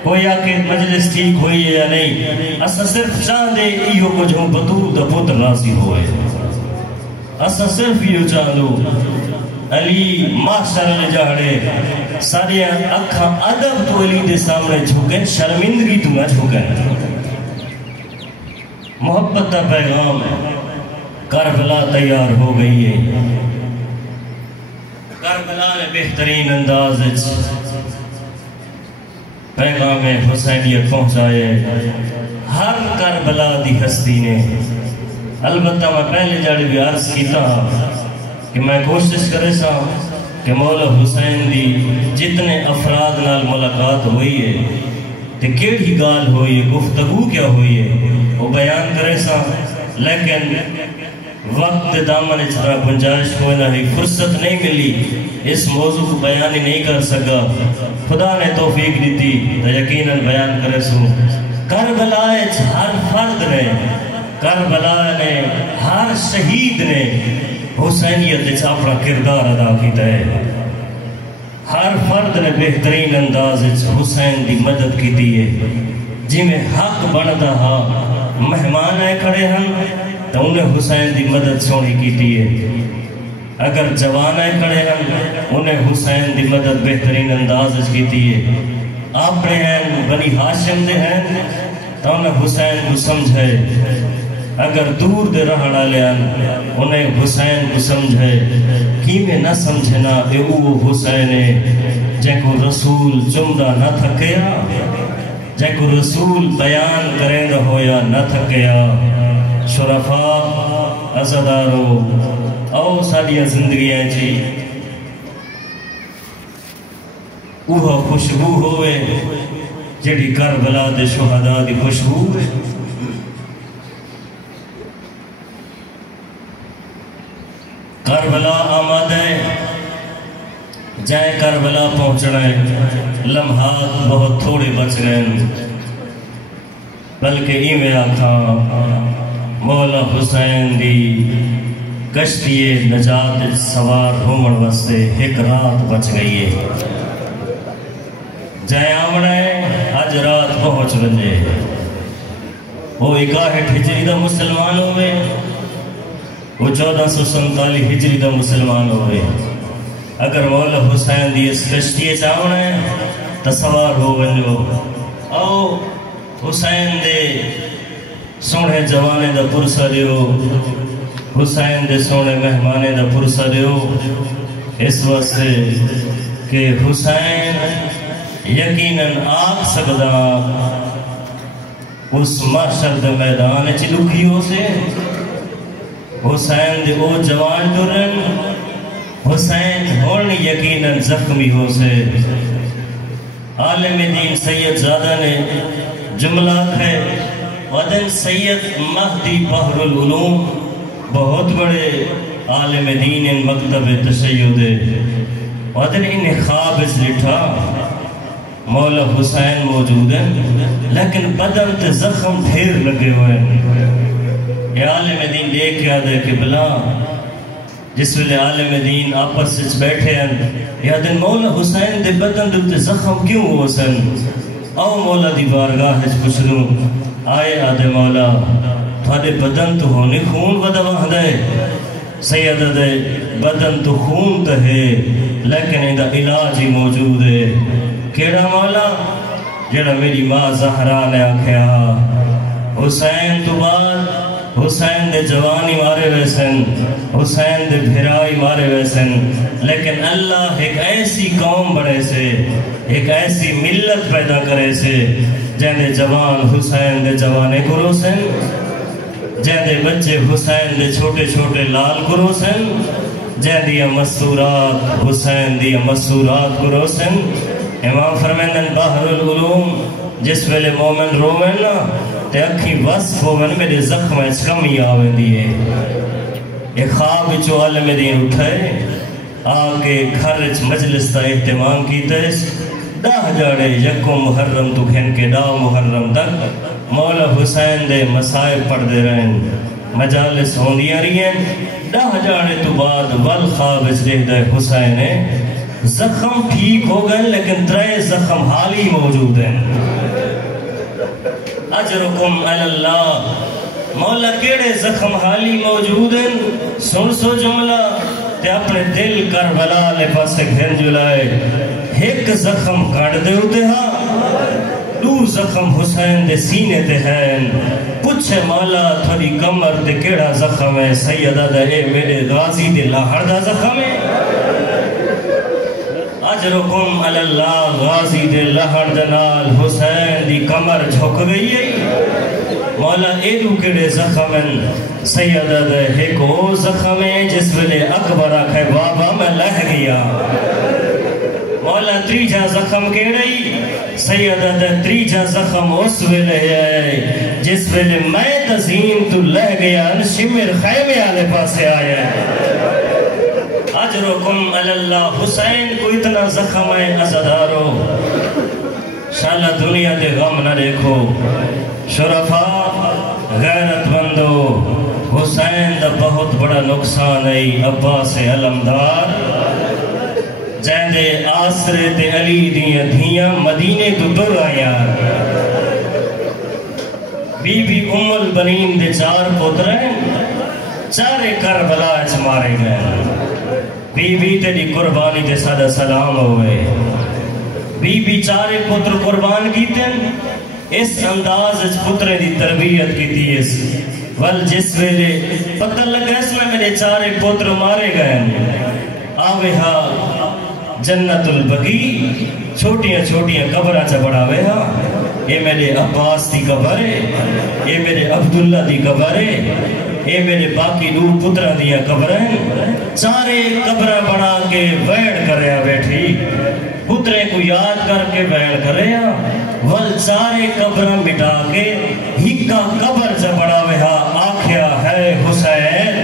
کوئی آکے مجلس ٹھیک ہوئی ہے یا نہیں، اسا صرف چاندے ایہو کچھ ہوں بطور دا پتر راضی ہوئے. اسا صرف ایہو چاندو علی محشر نے جاڑے سارے اکھاں ادب تو علی دے سامنے جھکیں، شرمندگی تو نہ جھکیں. محبت دا پیغام کربلا تیار ہو گئی ہے. کربلا نے بہترین انداز پیغام حسینیت پہنچائے ہر کربلا دی ہستی نے. البتہ میں پہلے جاڑی بھی عرض کیتا کہ میں کوشش کرے سا کہ مولا حسین دی جتنے افراد نال ملاقات ہوئی ہے تے کیڑی گال ہوئی ہے گفتگو کیا ہوئی ہے وہ بیان کرے سا. لیکن وقت دامن اچھرا گنجائش کوئی نہ ہی فرصت نہیں ملی اس موضوع کو بیان ہی نہیں کر سکا. خدا نے توفیق دیتی تو یقیناً بیان کرے سو. کربلا ہر فرد نے کربلا نے ہر شہید نے حسینیت اپنا کردار ادا کیتا ہے. ہر فرد نے بہترین انداز حسین دی مدد کی دی ہے. جی میں حق بنتا ہا مہمان آئے کھڑے ہیں تو انہیں حسین دی مدد سونی کی دی ہے. اگر جوان آئے کھڑے ہیں انہیں حسین دی مدد بہترین انداز کی دی ہے. اپنے ہیں بنی ہاشم دے ہیں تو انہیں حسین کو سمجھے. اگر دور دے رہنا لیا انہیں حسین کو سمجھے کی میں نہ سمجھنا اے وہ حسین ہے جن کو رسول جملہ نہ تھکیا جن کو رسول بیان کریں رہو یا نہ تھکیا. شرفاء عزدارو او ساڑیاں زندگیاں جی اوہ خوشبو ہوئے جڑی کربلا دے شہداء دی خوشبو ہے. کربلا آمد ہے جائے کربلا پہنچنا ہے لمحات بہت تھوڑے بچ گئے بلکہ ایویں آکھا مولا حسین دی کشتی نجات سوار ہومن واسطے ایک رات بچ گئی ہے. جائے آمنا ہے آج رات پہنچ بنجے وہ 61 ہجری دا مسلمان ہوئے وہ 1447 ہجری دا مسلمان ہوئے. اگر مولا حسین دی اس کشتی چاہنا ہے تصوار ہو بنجو او حسین دے سونے جوانے دا پرسہ دیو حسین دے سونے مہمانے دا پرسہ دیو اس واسطے کہ حسین یقیناً آگ سکدا اس محشر دے میدان چی لکھیوں سے. حسین دے او جوان ٹرن حسین ہون یقیناً زخمی ہو سے. عالم دین سید زادہ نے جملہ ہے ودن سید مہدی بحر العلوم بہت بڑے عالم دین ان مکتب تشیع ودن انہیں خواب اس لٹھا مولا حسین موجود ہیں لیکن بدن تے زخم ڈھیر لگے ہوئے ہیں. یہ عالم دین دیکھ کے آدھے کہ بلا جس ویلے عالم دین آپس سے بیٹھے ہیں یا دن مولا حسین دے بدن دے زخم کیوں ہو سن او مولا دی بارگاہ ہے کچھ لوں آئے آدھے مولا تھوڑے بدن تو ہونے خون ودواہ دے سید دے بدن تو خون تو ہے لیکن ایدہ علاج ہی موجود ہے. کیڑا مولا جڑا میری ماں زہرا نے آکھیا حسین تو بعد حسین دے جوانی مارے ویسن حسین دے بھرائی مارے ویسن لیکن اللہ ایک ایسی قوم بڑے سے ایک ایسی ملت پیدا کرے سے جن دے جوان حسین دے جوانے کرو سن جن دے بچے حسین دے چھوٹے چھوٹے لال کرو سن جن دیا مستورات حسین دیا مستورات کرو سن. امام فرمیندن بحر العلوم جس ویلے مومن رومن نا تے اکھی وصف ہومن میرے زخم اس کمی آویں دیئے. ایک خواب چو عالم دین اٹھائے آگے گھرچ مجلس تا اہتمام کیتا ہے 10 جاڑے یکم محرم تو کھن کے 10 محرم تک مولا حسین دے مسائب پڑھ دے رہے ہیں مجالس ہوندیاں رہی ہیں. 10 جاڑے تو بعد والخواب اس دیکھ دے حسین ہے زخم ٹھیک ہو گئے لیکن 3 زخم حالی موجود ہیں. اجرکم اللہ مولا کیڑے زخم حالی موجود ہیں سن سو جملہ تے اپنے دل کربلا لے پاسے گھر جلائے. ایک زخم کٹ دے ہوتے ہاں 2 زخم حسین دے سینے تے ہیں. پوچھے مولا تھوڑی کمر تے کیڑا زخم ہے سیدہ دے میرے غازی دے لاہر دا زخم ہے اجرکم علی اللہ غازی دے لہڑ دنال حسین دی کمر جھک گئی ہے مولا ایدو کڑے زخمن سیدہ دے ایک او زخمیں جس ویلے اکبر آکھے بابا میں لہ گیا مولا تریجا زخم کیڑئی سیدہ دے تریجا زخم اس ویلے ہے جس ویلے میں تزین تو لہ گیا شمر خیمے آلے پاسے آیا اجرکم علی اللہ حسین کو اتنا زخم ہے ازدارو شالا دنیا دے غم نہ دیکھو شرفا غیرت مندو حسین دا بہت بڑا نقصان ہے عباس علمدار جہندے آسرے تے علی دیاں دھیاں مدینے تو دور آیا بی بی ام البنین دے 4 پتریں چارے کربلا اچ مارے گئے بی بی تیری قربانی تے صدا سلام ہوئے بی بی 4 پتر قربان کیتے اس انداز اچ پترے دی تربیت کی تیس ول جس ویلے پتہ لگا اس میں میرے 4 پتر مارے گئے آوے ہاں جنت البقی چھوٹیاں چھوٹیاں قبرہ چا بڑھاوے ہاں اے میرے عباس دی قبر ہے اے میرے عبداللہ دی قبر ہے اے میرے باقی دور پترہ دیا قبر ہیں 4 قبرہ بڑھا کے ویڑ کریا بیٹھی پترے کو یاد کر کے ویڑ کریا ول 4 قبرہ مٹا کے ہکا قبر چا بڑھاوے ہاں آکھیا ہے حسین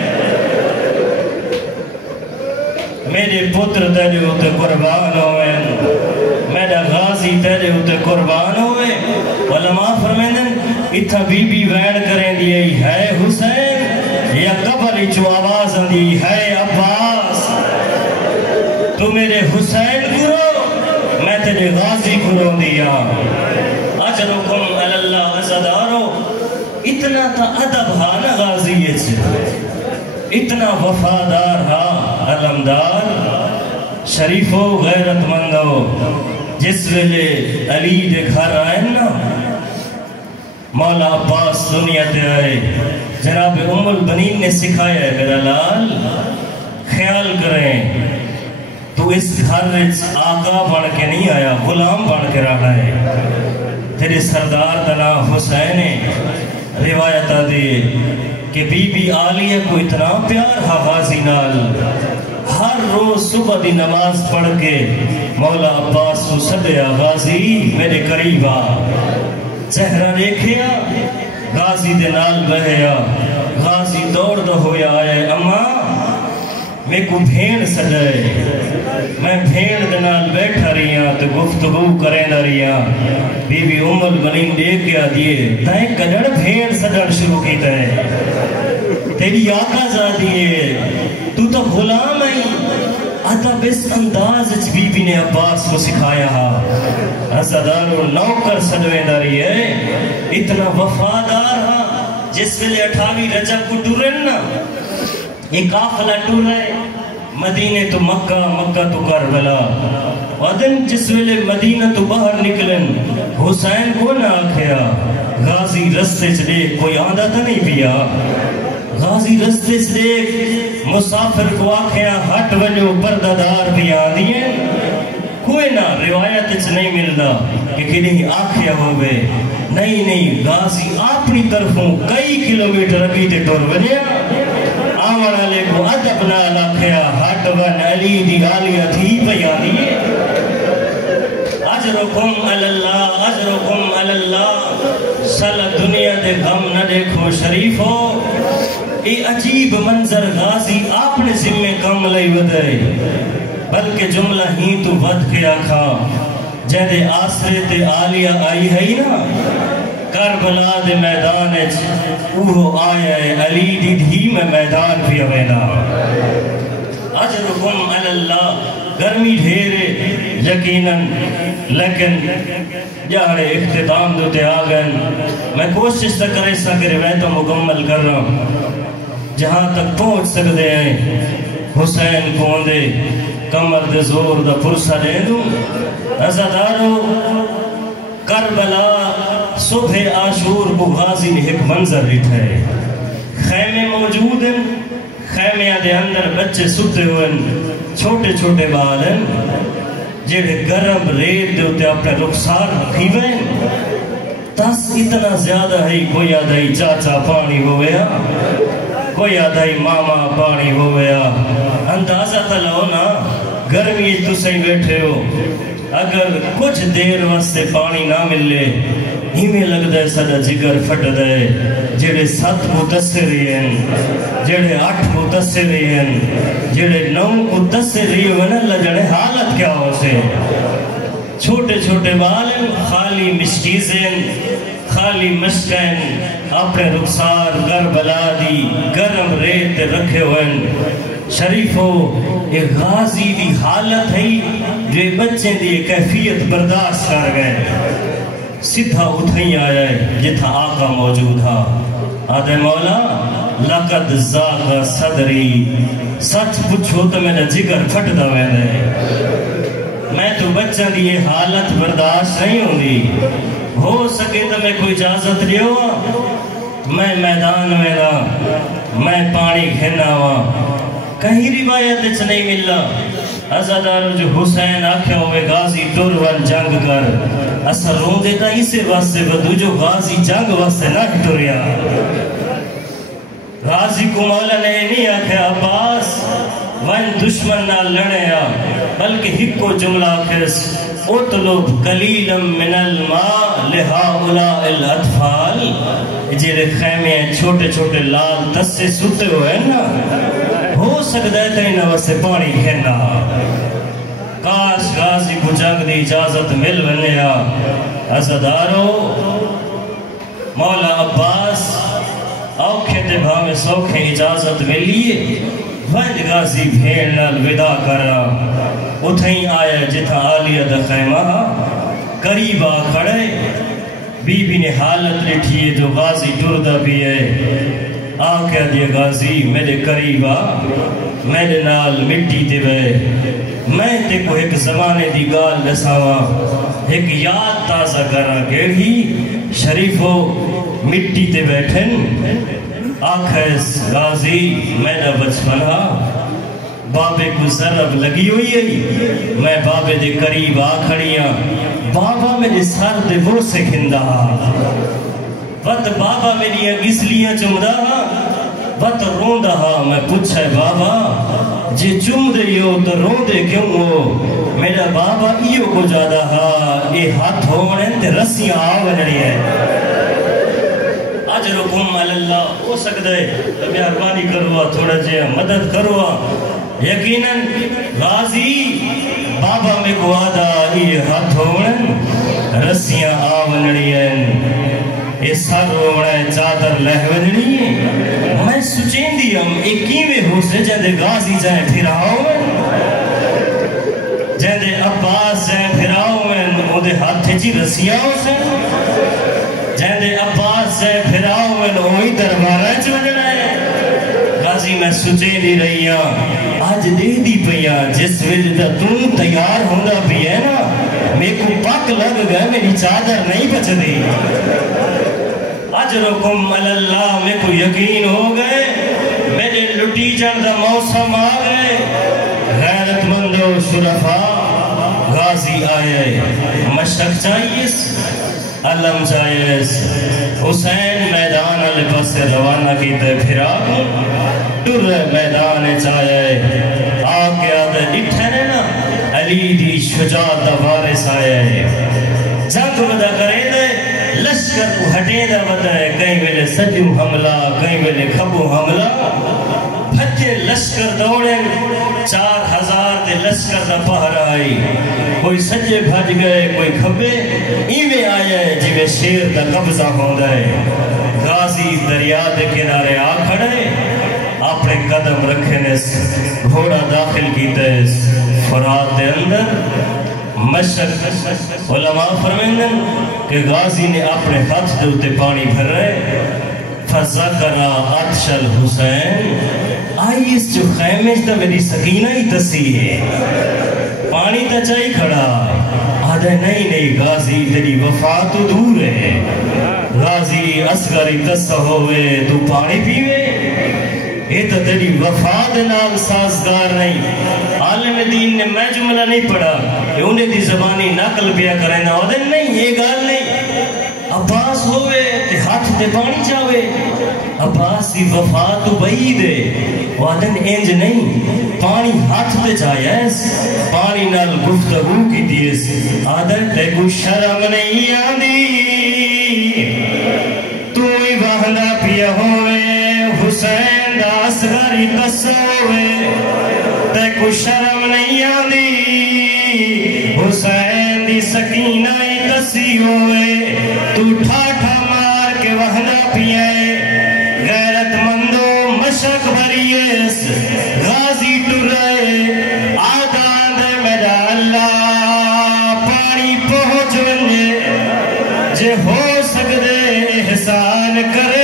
میرے پتر تیرے ہوتے قربان ہوئے میرا غازی تیرے ہوتے قربان ہوئے علماء فرمیدن اتھا بی بی ویڑ کریں دیئی ہے حسین یا قبر چو آواز دی ہے عباس تو میرے حسین کرو میں تیرے غازی کرو دیا اجرکم علی اللہ عزدارو اتنا تا ادب ہاں نا غازی اتنا وفادار ہاں علمدار شریف و غیرت مندو جس ویلے علی دے گھر آئے نا مولا عباس دنیا تے آئے جناب ام البنین نے سکھایا ہے میرا لال خیال کریں تو اس گھر آقا بن کے نہیں آیا غلام بن کے رہا ہے تیرے سردار دنا حسین روایت آدھے کہ بی بی آلیہ کو اتنا پیار ہا غازی نال ہر روز صبح دی نماز پڑھ کے مولا عباس کو صدیا غازی میرے قریب آ چہرہ دیکھیا غازی دے نال بہیا غازی دوڑ دو ہویا آئے اما میں کو بھین سجائے میں بھین دے نال بیٹھا رہیا تو گفتگو کریں دا رہیا بی بی ام البنین دیکھ گیا دیئے تائیں کجڑ بھین سجڑ شروع کیتا ہے تیری آقا زادیے تو تو غلام ہے ادب اس انداز اچ بی بی نے عباس کو سکھایا ہا عزدار و نوکر سجویں داری ہے اتنا وفادار ہا جس ویلے 28 رجب کو ٹورن نا ایک قافلہ ٹور ہے مدینہ تو مکہ مکہ تو کربلا ودن جس ویلے مدینہ تو باہر نکلن حسین کو نہ آکھیا غازی رستے چلے کوئی آدھا تا نہیں پیا غازی رستے چلے مسافر کو آکھیا ہٹ وجو پردادار بھی آدھئے کوئی نہ روایت اچھ نہیں ملدا کہ کنہیں آکھیا ہوئے نہیں غازی اپنی طرفوں کئی کلومیٹر ابھی تے ٹور بنیا آمنا لے کو ادب نہ لاکھیا ہٹ ون علی دی آلیہ تھی بیانیے اجرکم علی اللہ سال دنیا دے غم نہ دیکھو شریف ہو اے عجیب منظر غازی آپ نے ذمہ کم لئی ودائے بلکہ جملہ ہی تو ود کے آکھا جہدے آسرے تے آلیہ آئی ہے نا کربلا دے میدان اوہ آیا ہے علی دی دھی میں میدان پہ اوینا اجرکم علی اللہ گرمی ڈھیرے یقیناً لیکن جہاں اختتام دوتے آگن میں کوشش تک کرے سا کہ روایتوں مکمل کر رہا ہوں جہاں تک پہنچ سکتے ہیں حسین کو اندے کمر دے زور دا پرسہ دے دوں عزدارو کربلا صبح عاشور کو غازی نے ایک منظر لٹھا ہے خیمے موجود ہیں خیمے دے اندر بچے ستے ہوئے چھوٹے چھوٹے بال ہیں جڑے گرم ریت دے ہوتے اپنے رخسار رکھی وین تس اتنا زیادہ ہے کوئی آدھائی چاچا پانی ہو گیا کوئی آدھائی ماما پانی ہو گیا اندازہ تلاؤ نا گرمی تو صحیح بیٹھے ہو اگر کچھ دیر واسطے پانی نہ ملے ہی میں لگ دے سدا جگر پھٹ دے جڑے 7 متصری ہیں جڑے 8 متصری ہیں جڑے 9 متصری ہیں لجڑے حالت کیا ہو سے چھوٹے چھوٹے بالن خالی مشکیزیں خالی مشکین اپنے رخسار کربلا دی گرم ریت رکھے ہوئے شریفو ایک غازی دی حالت ہے جو بچے دی کیفیت برداشت کر گئے سدھا اٹھیں آیا ہے جتھا آقا موجود تھا آدھے مولا لقد زاغ صدری سچ پوچھو تو میرا جگر پھٹ دا میں تو بچہ دی یہ حالت برداشت نہیں ہوں دی ہو سکے تو میں کوئی اجازت لیو میں میدان میں دا میں پانی کھینا ہوا کہیں روایت اچھ نہیں ملا ازادار جو حسین آکھے ہوئے غازی ٹرون جنگ کر اثر رون دیتا اسے واسطے بدو جو غازی جنگ واسطے نہ ٹریا غازی کو مولا نے نہیں آکھے عباس ون دشمن نہ لڑیا بلکہ ہک کو جملہ کس اطلب قلیلم من الماء لہاؤلاء الاطفال جیرے خیمے چھوٹے چھوٹے لال تسے ستے ہوئے نا ہو سکتا ہے تینہ واسے پانی کھینا کاش غازی کو جنگ دی اجازت مل بنیا عزدارو مولا عباس اوکھے تے بھامے سوکھے اجازت ملیے وند غازی بھیڑ نال ودا کرا اتھیں آیا جتھا آلیہ دا خیمہ قریبا کھڑے بی بی نے حالت لٹھی ہے جو غازی ٹردہ بھی ہے آکے دیئے غازی میرے قریبا میرے نال مٹی تے بے میں تے کو ایک زمانے دی گال لساوا ایک یاد تازہ کرا گیڑھی شریفو مٹی تے بیٹھن آکھیس غازی میرا بچپنا بابے کو ضرب لگی ہوئی ہے میں بابے دے قریب کھڑیاں بابا میرے سر دے وہ سے کھندا وقت بابا میری گسلیاں چمدہ وقت روندہ میں پوچھے بابا جے چم دے ہو تو روندے کیوں ہو میرا بابا ایو کو جادہ اے ہاتھ ہونے تے رسیاں آونڑی ہے اجرکم اللہ ہو سکتا ہے مہربانی کروا تھوڑا جے مدد کروا یقیناً غازی بابا میں کو آدھا یہ ہاتھ ہونے رسیاں آونڑی ہیں اس سر روڑے چادر لہونڑی ہیں میں سچین دیم ایک کیوے ہو سے جہدے غازی جائیں پھراؤں جہدے عباس جائیں پھراؤں او دے ہاتھ جی رسیاں ہو سے جہدے عباس جائیں پھراؤں اوہی دربارہ چوڑنا ہے غازی میں سچین دی رہی ہوں آج دے دی پیا جس وجہ تم تیار ہوندہ بھی ہے نا میں کو پاک لگ گئے میری چادر نہیں بچ دی اجرکم اللہ میں کو یقین ہو گئے میرے لٹی جردہ موسم آگئے غیرت مند و شرفا غازی آئے مشرق چاہیس علم چاہیس حسین میدان علی پس روانہ کی تے پھرا ٹر میدان چاہیے آگے آدھے ڈٹھنے نا علی دی شجاعت وارث آئے جنگ ودا کرے دے لشکر کو ہٹے دا بتائے کہیں ویلے سجو حملہ کہیں ویلے کھبو حملہ بھجے لشکر دوڑے 4000 دے لشکر دا پہر آئی کوئی سجے بھج گئے کوئی کھبے ایوے آیا ہے جوے شیر دا قبضہ ہوندہ ہے غازی دریا دے کنارے آ کھڑے اپنے قدم رکھنے گھوڑا داخل کیتے فرات دے اندر مشرق علماء فرمائیں کہ غازی نے اپنے ہاتھ دے اتے پانی بھر رہے فَذَكَرَ عَطْشَ الْحُسَيْن آئی اس جو خیمے تا میری سکینہ ہی تسی ہے پانی تا چاہی کھڑا آدھے نہیں غازی تیری وفا تو دور ہے غازی اسگری تسہ ہوئے تو پانی پیوے یہ تو تیری وفاد نال سازگار نہیں. عالم دین نے میں جملہ نہیں پڑھا کہ انہیں دی زبانی نقل پیا کریں نا ودن نہیں. یہ گال نہیں. عباس ہوئے تے ہاتھ تے پانی چاہوے. عباس دی وفاد تو بعید ہے. وعدن انج نہیں. پانی ہاتھ تے چاہیس پانی نال گفتگو کی دیس. عادت تے کو شرم نہیں آندی تو ہی وحدہ پیا ہوئے. حسین دا اصغری تصوے تے کو شرم نہیں آندی. حسین دی سکینہ ہی تسی ہوئے تو ٹھاٹھا مار کے وحدہ پیائے. غیرت مندو مشک بریس غازی ٹرائے آدان دے میرا اللہ پانی پہنچ ونجے جے ہو سکدے احسان کرے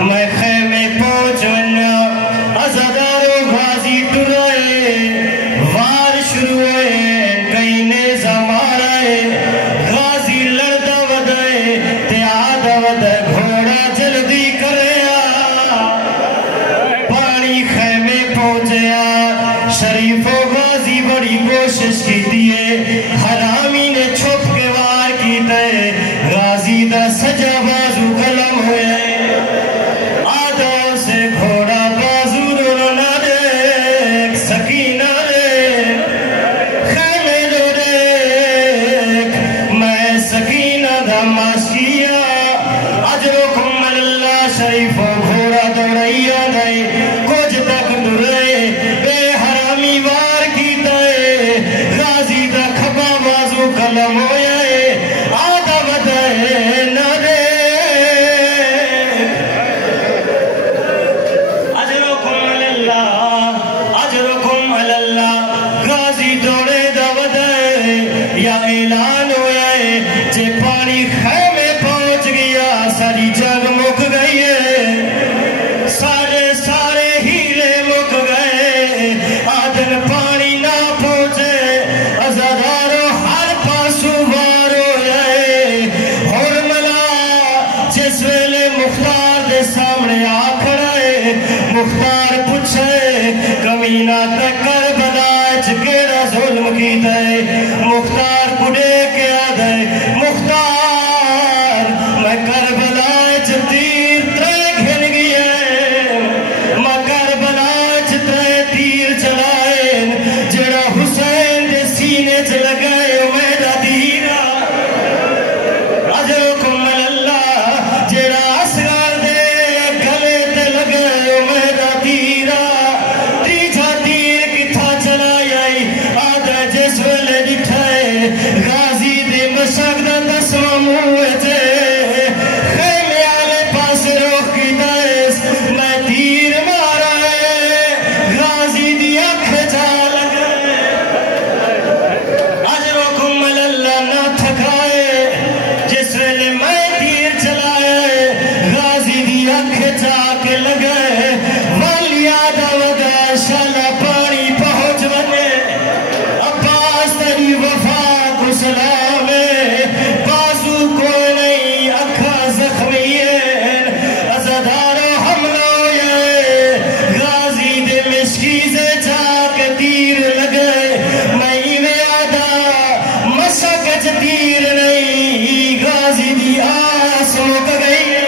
میں خیمے پہنچ ونجا. ازادارو غازی ٹرائے وار شروع ہوئے کئی نیزہ مارائے. غازی لڑدا ودائے تے آدھا ودائے گھوڑا جلدی کرے پانی خیمے پہنچیا. شریف و غازی بڑی کوشش کی دیئے حرامی نے چھپ کے وار کی تے غازی دا سجا بازو قلم ہوئے. آدھا سے گھوڑا بازو دونوں نہ دیکھ سکینہ دیکھ خیمے دو دیکھ میں سکینہ دا ماس کیا. اجرکم اللہ شریف و گھوڑا دوڑیا گئے کچھ تک درے بے حرامی وار کی دے. غازی دا کھبا بازو قلم ہویا ہے آدھا بدے نہ دے. اجرکم اللہ غازی دوڑے دا بدے یا اعلان ہویا ہے جے پانی خیمے پہنچ گیا ساری جگ مک گئی ہے. سارے ہیلے مک گئے. آدن پانی نہ پہنچے ازادارو ہر پاسو وار ہوئے. حرملہ جس ویلے مختار دے سامنے آ کھڑے مختار پوچھے کمینہ تے کربلا چکیڑا ظلم کی دے. مختار کڑے کے آدھے مختار میں کربلا تیر ترے گھن گئے. میں کربلا ترے تیر چلائے جڑا حسین دے سینے چ لگائے میرا دیرا. اجرکم اللہ جڑا اصغر دے گلے تے لگائے میرا دیرا. تیجا تیر کتھا چلایا آدھا جس ویلے ڈٹھائے غازی دے مشک دا دسواں موے تے خیمے آلے پاس روک کی دائس میں تیر مارا ہے غازی دی اکھ جا لگائے. اجرکم اللہ نہ تھکائے جس ویلے میں تیر چلائے غازی دی اکھ جا کے لگائے. والی آدھا ودا شالا پانی پہنچ بنے. عباس تیری وفا کو سلام ہے بازو کوئی نہیں اکھا زخمی ہے. ازادارو حملہ ہوئے غازی دے مشکی سے جا کے تیر لگے. میں میں آدھا مشکچ تیر نہیں غازی دی آس مک گئی ہے.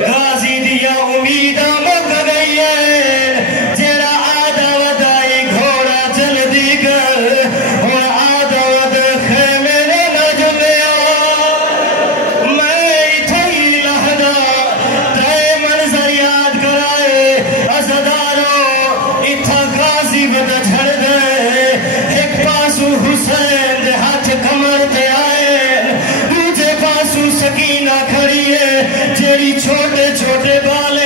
غازی دیا امیدہ مک گئی ہے. جیڑا آدھا ودائی گھوڑا جلدی کر اور آدھا ود خیمے نہ جلیا. میں اتھائی لہدا تے منظر یاد کرائے. ازدارو اتھا غازی ود جھڑ گئے. ایک پاسو حسین دے ہاتھ کمر تے آئے دوجے پاسو سکینہ کھڑی ہے جیڑی چھوٹے چھوٹے بالے